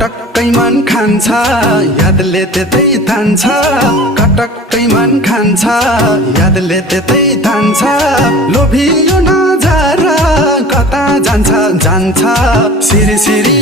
कटक्कै मन खान्छ यादले त्यतै तान्छ कटक्कै मन खान्छ यादले त्यतै तान्छ लोभियो नजर कता जान्छ जान्छ सिरी सिरी